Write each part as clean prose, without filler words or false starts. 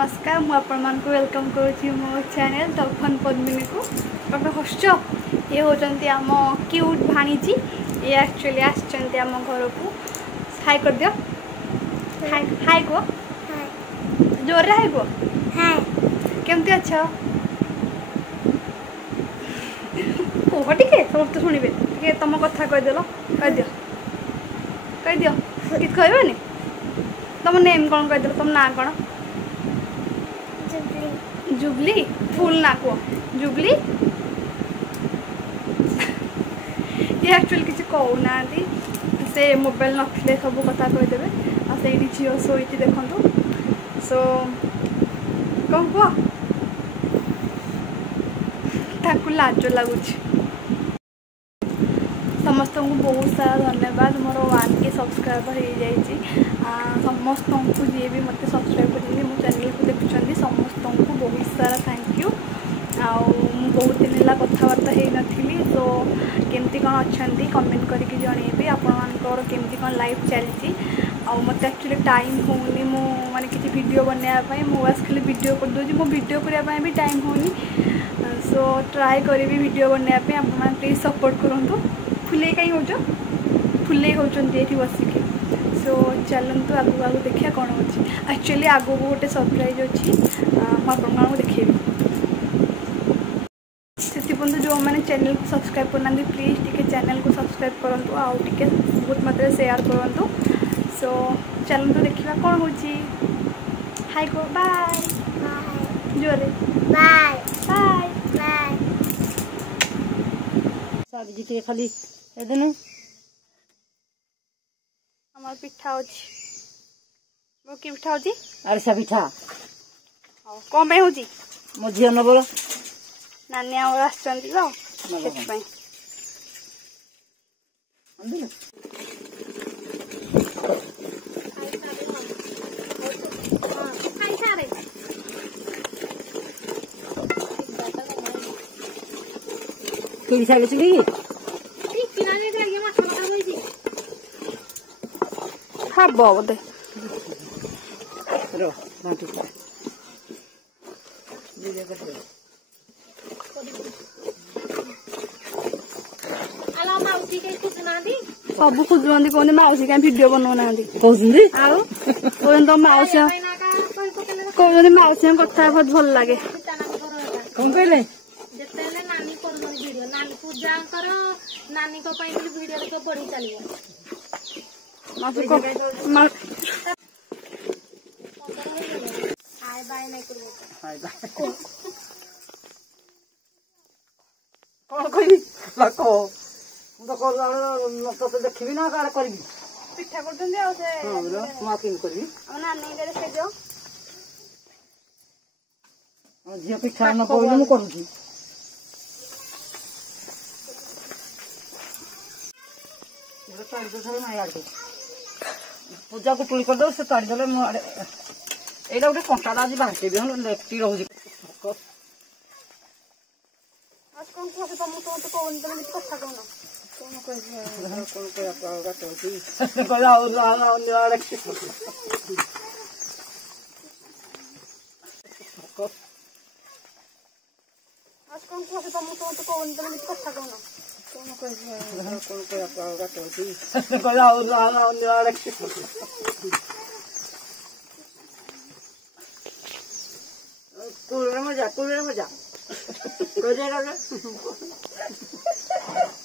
नमस्कार मुझे वेलकम करुँची मो चैनल तफन पद्मिनी को तब हस ये होती आम क्यूट भाणीजी ये एक्चुअली आम घर को हाई कर दियो हाई हाई को जोर रे हाई को केमती अच्छा कह टे समस्त शुणे तुम कथा कहीदेल कह दियो कि कहबनी तुम नेम कौन कहीदेल तुम ना कौन जुबली फुल ना को जुबली ये एक्चुअली किसी कहूना से मोबाइल नथिले सब कथा कहीदेवे आ से झील शोई देखु सो कौन कह लाज लगुच समस्त को बहुत सारा धन्यवाद मोर 1K सब्सक्राइबर हो जाइए समस्त को जी भी मत सब्सक्राइब कर मो चैनल को देखुं समस्त को बहुत सारा थैंक यू बहुत दिन है कथबार्ता हो नी तो केमती कौन अच्छा कमेंट करके जनइबी आपर केमती कौन लाइफ चलती मत एक्चुअली टाइम होनी मो माने किसी वीडियो बनाया मो बस खाली वीडियो कर दूसरी मो वीडियो करने भी टाइम होनी सो ट्राए करी वीडियो बनायापी आप प्लीज सपोर्ट करूँ फुले कहीं हो फुले होती बसिक सो चलतु आगू आगू देखिए कौन हो एक्चुअली आगू गोटे सरप्राइज अच्छी मुझे देखेबी से जो मैंने चैनल को सब्सक्राइब करना प्लीज टी चैनल को सब्सक्राइब करूँ आउ टे बहुत मात्रा शेयर करूँ सो चलतु देखा कौन हो हाई को बाय जोरे बाय बाय बाय जीते खाली एदनु हमार पिठा अछि मो की पिठा अछि अरसा पिठा कौन पे होची मो झियो न बोलो नानी और आछंती तो सेट पे अंदर किसा बेचली हाँ बोधे रो बांटी सब खुदुंदी कहते मौसी कहीं वीडियो बनाऊना कहते मौसी कहते मौसी कथा बहुत भल लगे कौन कहले कौन कही तो देखी ना कार करी पिठा कर झील पिठा न कहले मु करूची पूजा को टुली कर दो से ताड़ी देले मु आड़े एला गोटे कंटा आज बांटे भी हम लेफ्टी रहउची आज कौन कह तुम तो कौन तुम कथा कहना कौन कह आप गात होची कहला और निवाड़े आज कौन कह तुम तो कौन तुम कथा कहना कौन कह आप गात होची कहला और निवाड़े कुलरे मजा कोजे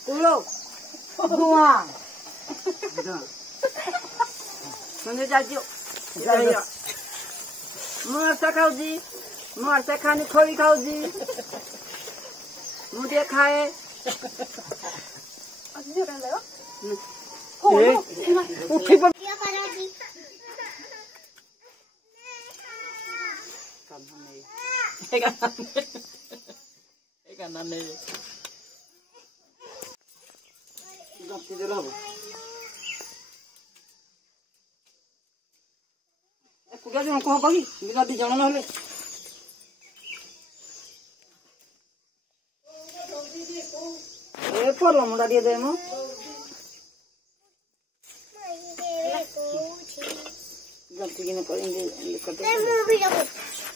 कुलो बुआ संगे जाजियो जाइयो मरसा खाऊजी मरसा खानी खोई खाऊजी मुझे खाए उठी पर कह कही दी जन ना पड़ो मुंडा टे दे जल्दी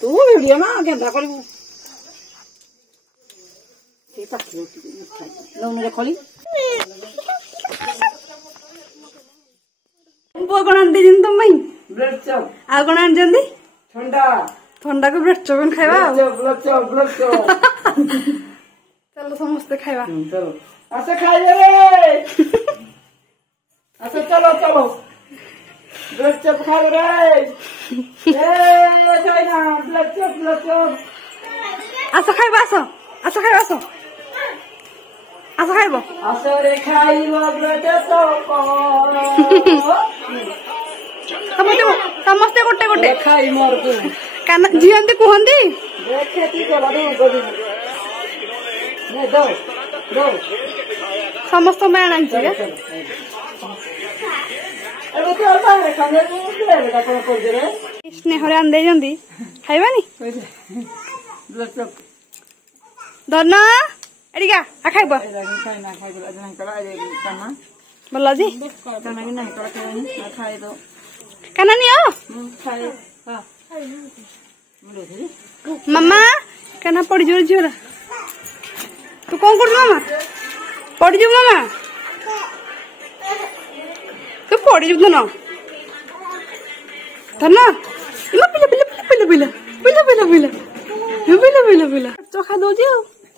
तू वीडियो ना गेंदा कर खोली पुआ कौन आंटी जी तुम ब्रेड चॉप आ कौन आंटी ठंडा ठंडा को ब्रेड चॉप खाइबा ब्रेड चॉप चलो समस्ते खाइबा चलो अच्छा खाइए रे अच्छा चलो चलो ब्रेड चॉप खाओ रे खाइना ब्रेड चॉप आसा खाइबा आसा खाइबा आसा खाइबो आसा रे खाइबो ब्रेड चॉप समस्ते गोटे गोटे खाई मोर तू काना जीवंती कहंती देखे ती चला दे गोदी ने दो समस्त मैं आनछि अरे तो बाहर खाने में ले का कर दे रे स्नेह रे आंदे जंदी खाइबानी ब्रेड चॉप धरना एडिका आ खाइबो खाइना खाइ बोला जन करा रे काना बोला जी काना कि नहीं करा खाइ ना खाइ दो काना नियो खाइ हां मम्मा काना पड़ी जोर झियोरा तू कौन कर मामा पड़ी जो मामा तू पड़ी जो ना धरना इमा पिला चखा दो जी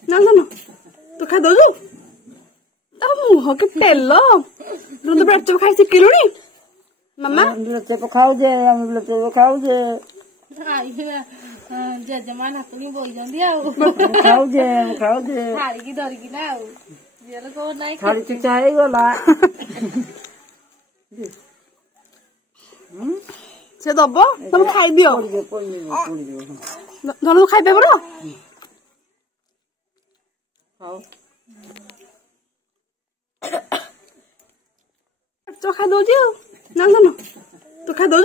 ना तू खा दो तो मुह के तेल तू तो ब्रेड चप खाई शिखिलुनी मामा ब्रेड चप खाऊ जे हम ब्रेड चप खाऊ जे जेजेमा नाकुनी बोई जंदी आ खाऊ जे थाली की धरिकी ना आ जेल को नाही थाली तू चाहे गला से दबो तुम खाई दियो धनु खाई पे बरो खाओ तो खा दो जी ना तू खा दो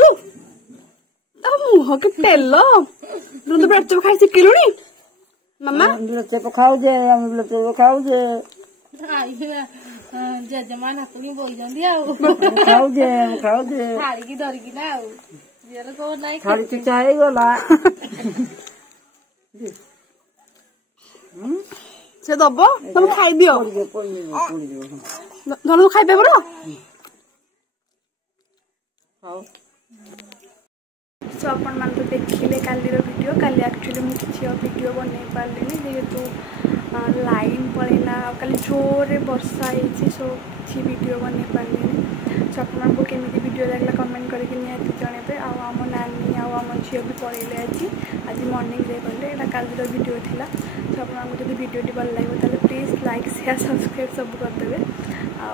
तो मुह के तेल तू तो ब्रेड चप खाई शिखिलुनी मामा ब्रेड चप खाऊ जे हम ब्रेड चप खाऊ जे जेजेमा नाकुनी बोई जंदी आ खाऊ जे थाली की धरिकी ना आ जेल को नाही थाली तू चाहे गला से दबो तुम खाई दियो धनु खाई पे बरो खाओ सो आपण मान देखिले कालीर वीडियो काली एक्चुअली मु किछि वीडियो बनै पारलिनी जेहेतु लाइन पळेना काली जोरे वर्षा हेछि सो किछि वीडियो बनै पारलिनी सो आपण को केमिति वीडियो लागला कमेंट करके निहाती जणेबे आ हम नानी आ हम झियो भी पळेले आज मॉर्निंग रे गले एटा कालीर वीडियो थिला सो आपण को जदि वीडियोटी भल लागो ताले प्लीज लाइक शेयर सब्सक्राइब सब कर देबे आ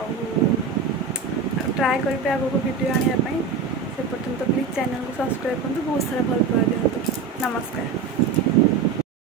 ट्राई करबे आगो को वीडियो आनिया पई से पर्यंत प्लीज चैनल को सब्सक्राइब करते बहुत सारा भल पाए दिखाते। नमस्कार।